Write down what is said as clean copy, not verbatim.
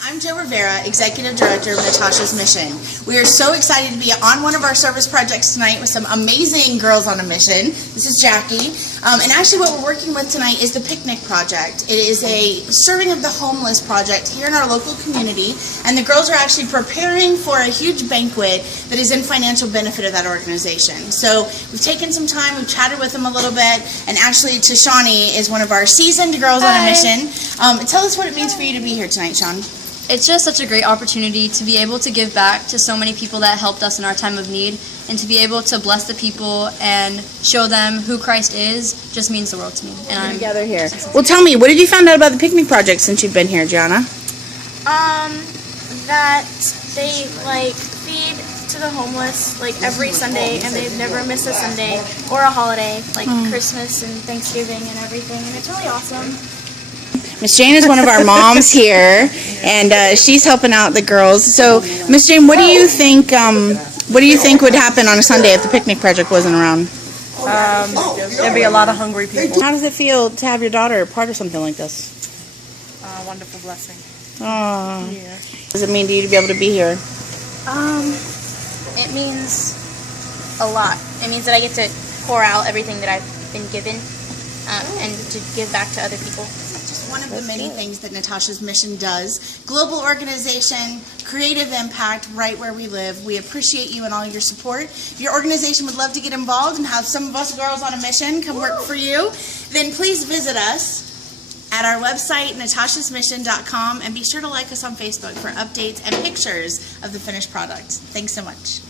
I'm Joe Rivera, Executive Director of Natasha's Mission. We are so excited to be on one of our service projects tonight with some amazing girls on a mission. This is Jackie. And actually what we're working with tonight is the Picnic Project. It is a serving of the homeless project here in our local community. And the girls are actually preparing for a huge banquet that is in financial benefit of that organization. So we've taken some time, we've chatted with them a little bit. And actually Tashani is one of our seasoned girls on a mission. Tell us what it means for you to be here tonight, Sean. It's just such a great opportunity to be able to give back to so many people that helped us in our time of need, and to be able to bless the people and show them who Christ is just means the world to me. And I'm together here. Well, tell me, what did you find out about the Picnic Project since you've been here, Gianna? That they feed to the homeless every Sunday, and they never miss a Sunday or a holiday like Christmas and Thanksgiving and everything, and it's really awesome. Miss Jane is one of our moms here, and she's helping out the girls. So, Miss Jane, what do you think? What do you think would happen on a Sunday if the Picnic Project wasn't around? There'd be a lot of hungry people. How does it feel to have your daughter a part of something like this? Wonderful blessing. Oh. Yeah. What does it mean to you to be able to be here? It means a lot. It means that I get to pour out everything that I've been given and to give back to other people. One of the many things that Natasha's Mission does. Global organization, creative impact right where we live. We appreciate you and all your support. If your organization would love to get involved and have some of us girls on a mission come work for you, then please visit us at our website, natashasmission.com, and be sure to like us on Facebook for updates and pictures of the finished product. Thanks so much.